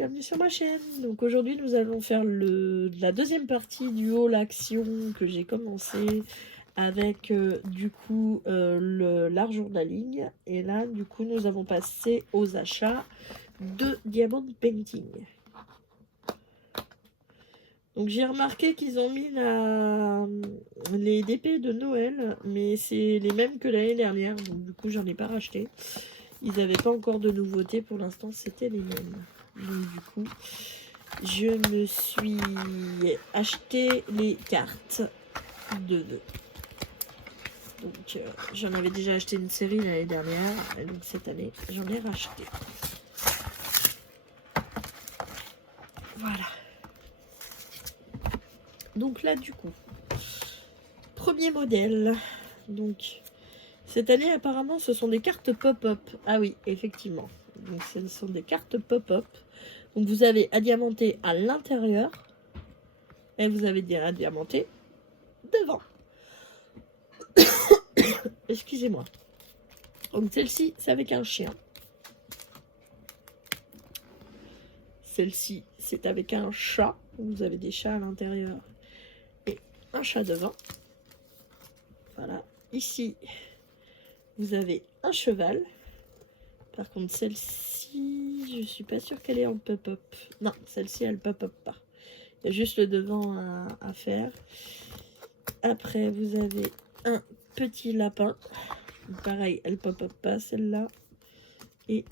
bienvenue sur ma chaîne. Donc aujourd'hui nous allons faire la deuxième partie du haul action que j'ai commencé avec l'art journaling. Et là du coup nous avons passé aux achats de Diamond Painting. Donc j'ai remarqué qu'ils ont mis les DP de Noël, mais c'est les mêmes que l'année dernière, donc du coup j'en ai pas racheté. Ils n'avaient pas encore de nouveautés, pour l'instant c'était les mêmes. Donc du coup, je me suis acheté les cartes de vœux. Donc j'en avais déjà acheté une série l'année dernière, et donc cette année j'en ai racheté. Voilà. Donc là du coup, premier modèle. Donc cette année apparemment ce sont des cartes pop-up. Ah oui, effectivement. Donc ce sont des cartes pop-up. Donc vous avez à diamanter à l'intérieur et vous avez à diamanter devant. Excusez-moi. Donc celle-ci c'est avec un chien. Celle-ci c'est avec un chat. Vous avez des chats à l'intérieur et un chat devant. Voilà. Ici vous avez un cheval. Par contre celle-ci je suis pas sûre qu'elle est en pop-up. Non, celle-ci elle pop-up pas. Il y a juste le devant à faire. Après vous avez un petit lapin. Pareil, elle pop-up pas celle-là. Et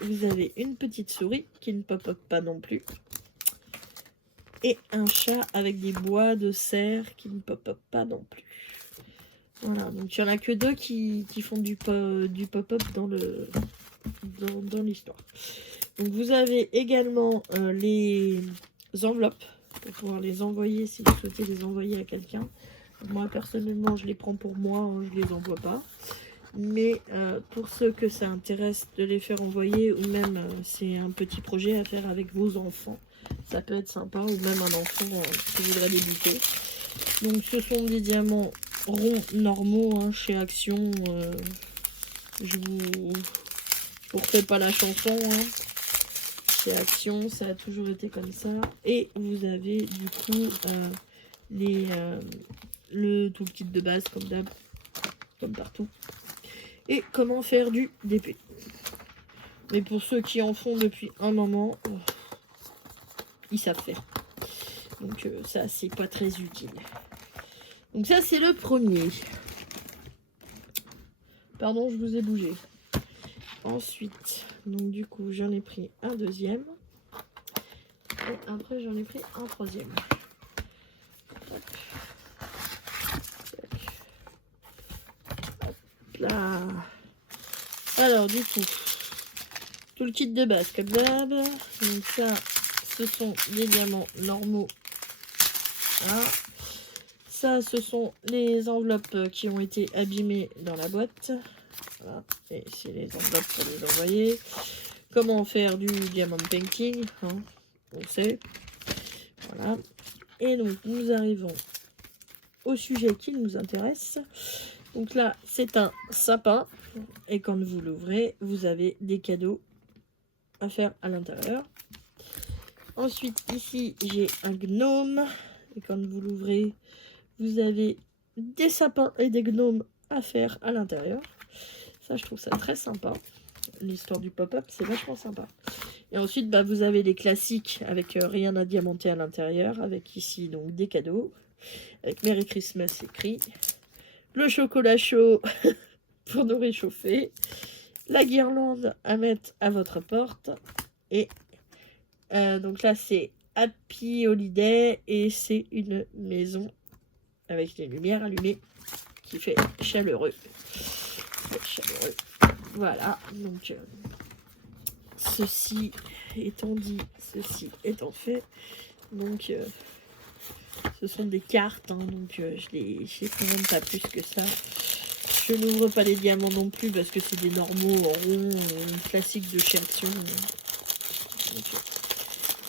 vous avez une petite souris qui ne pop-up pas non plus. Et un chat avec des bois de serre qui ne pop-up pas non plus. Voilà, donc il n'y en a que deux qui font du pop-up dans l'histoire. Donc vous avez également les enveloppes pour pouvoir les envoyer si vous souhaitez les envoyer à quelqu'un. Moi personnellement je les prends pour moi, hein, je les envoie pas. Mais pour ceux que ça intéresse de les faire envoyer, ou même c'est un petit projet à faire avec vos enfants, ça peut être sympa, ou même un enfant qui voudrait débuter. Donc ce sont des diamants ronds normaux, hein, chez Action. Je vous refais pas la chanson, hein. Chez Action ça a toujours été comme ça. Et vous avez du coup tout le kit de base comme d'hab, comme partout. Et comment faire du DP. Mais pour ceux qui en font depuis un moment, ils savent faire. Donc ça, c'est pas très utile. Donc ça, c'est le premier. Pardon, je vous ai bougé. Ensuite, donc du coup, j'en ai pris un deuxième. Et après, j'en ai pris un troisième. Hop. Hop là. Alors, du coup, tout le kit de base comme d'hab. Donc ça, ce sont des diamants normaux. Voilà. Ça, ce sont les enveloppes qui ont été abîmées dans la boîte. Voilà. Et c'est les enveloppes pour les envoyer. Comment faire du diamond painting, hein, on sait. Voilà. Et donc, nous arrivons au sujet qui nous intéresse. Donc là, c'est un sapin. Et quand vous l'ouvrez, vous avez des cadeaux à faire à l'intérieur. Ensuite, ici, j'ai un gnome. Et quand vous l'ouvrez, vous avez des sapins et des gnomes à faire à l'intérieur. Ça, je trouve ça très sympa. L'histoire du pop-up, c'est vachement sympa. Et ensuite, bah, vous avez les classiques avec rien à diamanter à l'intérieur. Avec ici, donc, des cadeaux. Avec Merry Christmas écrit. Le chocolat chaud pour nous réchauffer. La guirlande à mettre à votre porte. Et donc là, c'est Happy Holiday. Et c'est une maison avec les lumières allumées qui fait chaleureux. Voilà, donc ceci étant dit, ceci étant fait, donc ce sont des cartes, hein, donc je les prends même pas plus que ça. Je n'ouvre pas les diamants non plus parce que c'est des normaux ronds classiques de chez Action.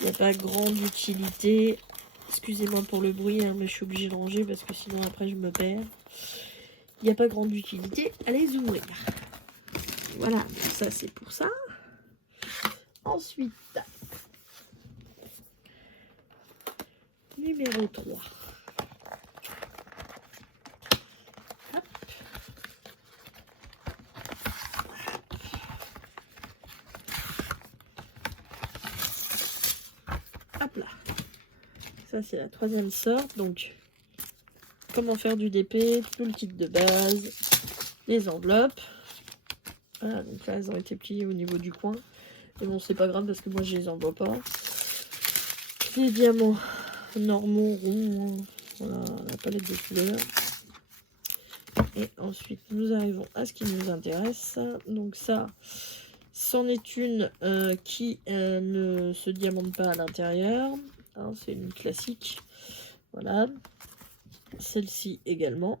Il n'y a pas grande utilité. Excusez-moi pour le bruit, hein, mais je suis obligée de ranger parce que sinon après je me perds. Il n'y a pas grande utilité à les ouvrir. Voilà, ça c'est pour ça. Ensuite, numéro 3. Hop. Hop là. Ça, c'est la 3e sorte. Donc, comment faire du DP, tout le kit de base, les enveloppes. Voilà, donc là, elles ont été pliées au niveau du coin. Mais bon, c'est pas grave parce que moi, je les envoie pas. Les diamants normaux, ronds. Voilà, la palette de couleurs. Et ensuite, nous arrivons à ce qui nous intéresse. Donc ça, c'en est une qui ne se diamante pas à l'intérieur. Hein, c'est une classique. Voilà. Celle-ci également.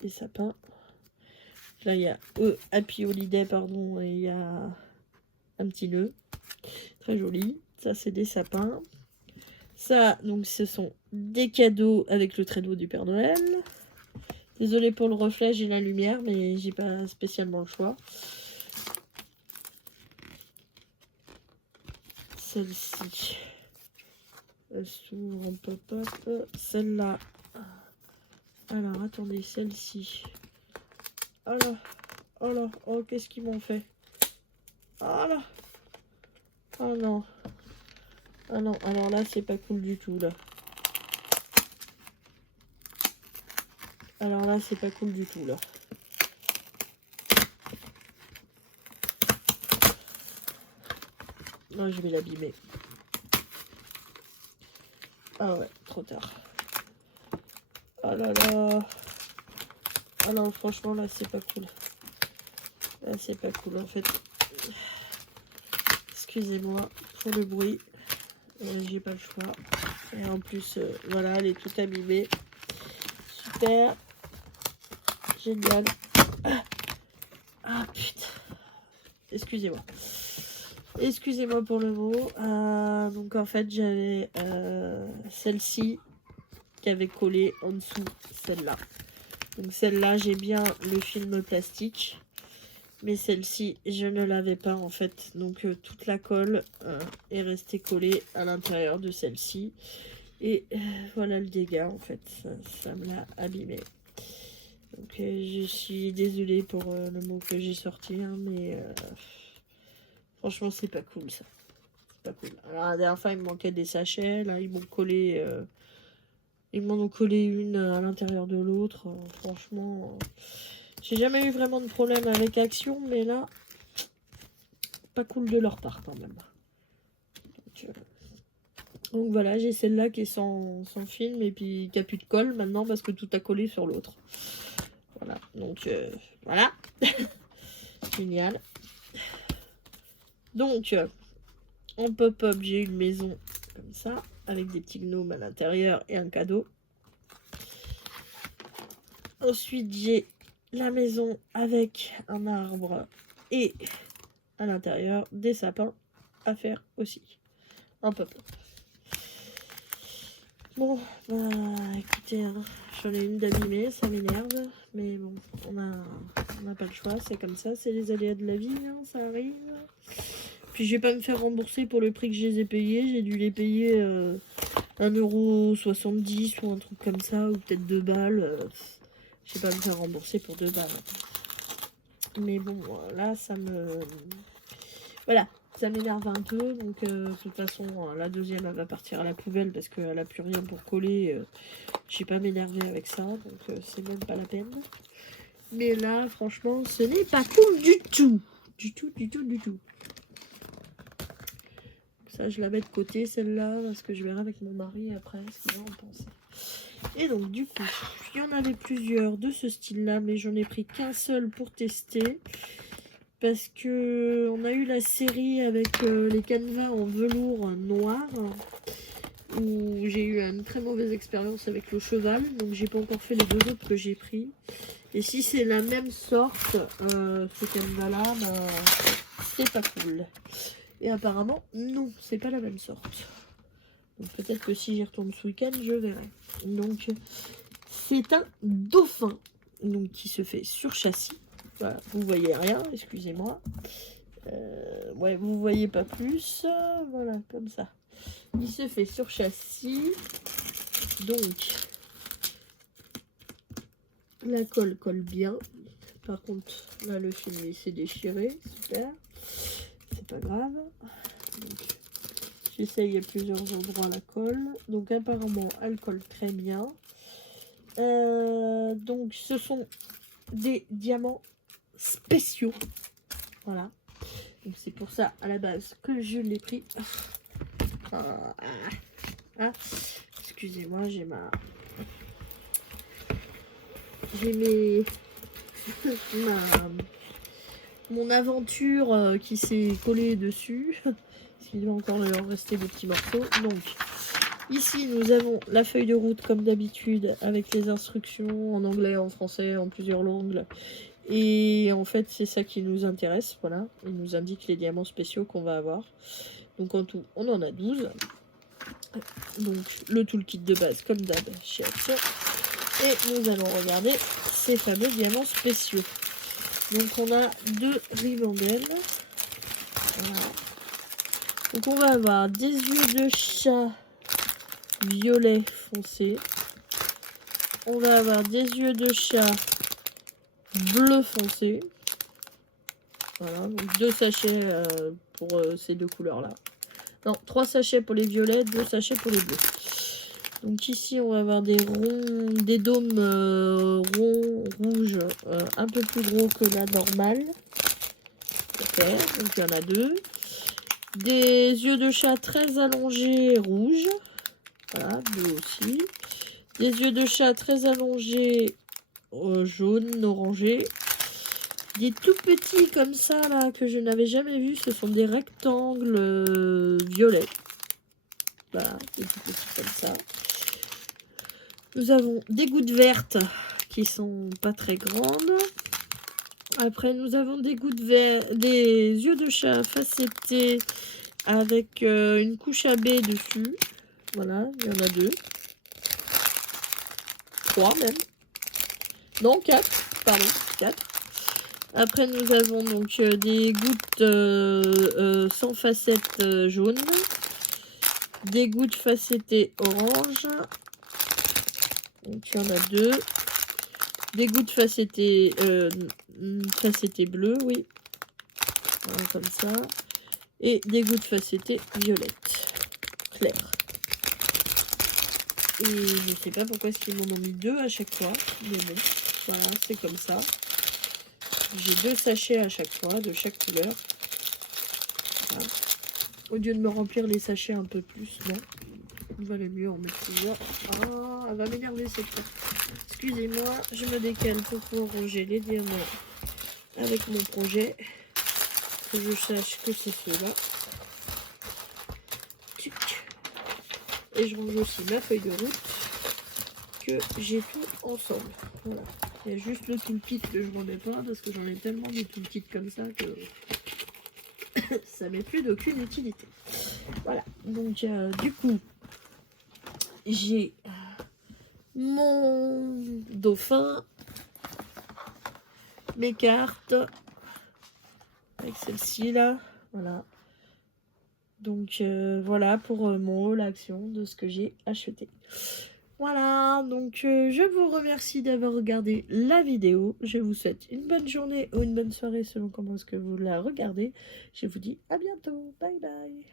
Des sapins. Là, il y a Happy Holiday, pardon, et il y a un petit nœud. Très joli. Ça, c'est des sapins. Ça, donc, ce sont des cadeaux avec le traîneau du Père Noël. Désolée pour le reflet, j'ai la lumière, mais j'ai pas spécialement le choix. Celle-ci. Elle s'ouvre en pop-up. Celle-là. Alors, attendez, celle-ci. Oh là, oh là, oh, qu'est-ce qu'ils m'ont fait? Oh là. Oh non. Ah non, alors là, c'est pas cool du tout, là. Alors là, c'est pas cool du tout, là. Non, je vais l'abîmer. Ah ouais, trop tard. Oh là là. Ah non, franchement, là, c'est pas cool. Là, c'est pas cool, en fait. Excusez-moi pour le bruit. J'ai pas le choix. Et en plus, voilà, elle est toute abîmée. Super. Génial. Ah, putain. Excusez-moi. Excusez-moi pour le mot. Donc, en fait, j'avais celle-ci qui avait collé en dessous celle-là. Donc, celle-là, j'ai bien le film plastique. Mais celle-ci, je ne l'avais pas, en fait. Donc, toute la colle est restée collée à l'intérieur de celle-ci. Et voilà le dégât, en fait. Ça me l'a abîmé. Donc, je suis désolée pour le mot que j'ai sorti, hein, mais franchement, c'est pas cool, ça. C'est pas cool. Alors, la dernière fois, il me manquait des sachets. Là, ils m'ont collé... ils m'en ont collé une à l'intérieur de l'autre. Franchement, j'ai jamais eu vraiment de problème avec Action, mais là, pas cool de leur part quand même. Donc voilà, j'ai celle-là qui est sans film et puis qui a plus de colle maintenant parce que tout a collé sur l'autre. Voilà, donc voilà. Génial. Donc, en pop-up, j'ai une maison comme ça, avec des petits gnomes à l'intérieur et un cadeau. Ensuite, j'ai la maison avec un arbre et à l'intérieur des sapins à faire aussi. En pop-up. Bon, bah écoutez, hein, j'en ai une d'abîmée, ça m'énerve, mais bon, on n'a pas le choix, c'est comme ça, c'est les aléas de la vie, hein, ça arrive. Puis je vais pas me faire rembourser pour le prix que je les ai payés, j'ai dû les payer 1,70 € ou un truc comme ça, ou peut-être 2 balles. Je vais pas me faire rembourser pour 2 balles. Mais bon, là, ça me... Voilà. Ça m'énerve un peu, donc de toute façon, la deuxième, elle va partir à la poubelle parce qu'elle n'a plus rien pour coller. Je vais pas m'énerver avec ça, donc c'est même pas la peine. Mais là, franchement, ce n'est pas cool du tout. Du tout, du tout, du tout. Ça, je la mets de côté, celle-là, parce que je verrai avec mon mari après ce qu'il va en penser. Et donc, du coup, il y en avait plusieurs de ce style-là, mais j'en ai pris qu'un seul pour tester. Parce que on a eu la série avec les canevas en velours noir où j'ai eu une très mauvaise expérience avec le cheval, donc j'ai pas encore fait les 2 autres que j'ai pris. Et si c'est la même sorte, ce canevas là, bah, c'est pas cool. Et apparemment non, c'est pas la même sorte. Donc peut-être que si j'y retourne ce week-end, je verrai. Donc c'est un dauphin, donc qui se fait sur châssis. Voilà, vous voyez rien, excusez-moi. Ouais, vous voyez pas plus. Voilà, comme ça. Il se fait sur châssis. Donc, la colle colle bien. Par contre, là, le film il s'est déchiré. Super. C'est pas grave. J'essaye à plusieurs endroits la colle. Donc, apparemment, elle colle très bien. Donc, ce sont des diamants spéciaux. Voilà. Donc, c'est pour ça, à la base, que je l'ai pris. Excusez-moi, j'ai mes... mon aventure qui s'est collée dessus. Parce qu'il va encore leur rester des petits morceaux. Donc, ici, nous avons la feuille de route, comme d'habitude, avec les instructions en anglais, en français, en plusieurs langues. Et en fait, c'est ça qui nous intéresse. Voilà, il nous indique les diamants spéciaux qu'on va avoir. Donc, en tout, on en a 12. Donc, le toolkit de base, comme d'hab, chez Action. Et nous allons regarder ces fameux diamants spéciaux. Donc, on a 2 rivendelles. Voilà. Donc, on va avoir des yeux de chat violet foncé. On va avoir des yeux de chat bleu foncé. Voilà, donc 2 sachets pour ces 2 couleurs-là. Non, 3 sachets pour les violets, 2 sachets pour les bleus. Donc ici, on va avoir des ronds, des dômes ronds, rouges, un peu plus gros que la normale. Ok, donc il y en a 2. Des yeux de chat très allongés, rouges. Voilà, 2 aussi. Des yeux de chat très allongés, jaunes, orangés. Des tout petits comme ça, là, que je n'avais jamais vu. Ce sont des rectangles violets. Voilà, des tout petits comme ça. Nous avons des gouttes vertes qui sont pas très grandes. Après, nous avons des gouttes vertes, des yeux de chat facettés avec une couche à baies dessus. Voilà, il y en a 2. 3 même. Non, 4. Pardon, 4. Après, nous avons donc des gouttes sans facettes jaunes. Des gouttes facettées orange. Donc, il y en a 2. Des gouttes facettées bleues, oui. Voilà, comme ça. Et des gouttes facettées violettes. Claires. Et je ne sais pas pourquoi est-ce qu'ils m'en ont mis 2 à chaque fois. Mais bon, voilà, c'est comme ça. J'ai 2 sachets à chaque fois, de chaque couleur. Voilà. Au lieu de me remplir les sachets un peu plus, non. Il valait mieux en mettre plusieurs. Ah, elle va m'énerver cette fois. Excusez-moi, je me décale pour pouvoir ranger les diamants avec mon projet. Que je sache que c'est ceux-là. Et je range aussi ma feuille de route. Que j'ai tout ensemble. Voilà. Il y a juste le toolkit que je ne remets pas parce que j'en ai tellement de toolkits comme ça que ça m'est plus d'aucune utilité. Voilà. Donc, du coup, j'ai mon dauphin, mes cartes, avec celle-ci là. Voilà. Donc, voilà pour mon haul action de ce que j'ai acheté. Voilà, donc je vous remercie d'avoir regardé la vidéo. Je vous souhaite une bonne journée ou une bonne soirée selon comment est-ce que vous la regardez. Je vous dis à bientôt. Bye bye.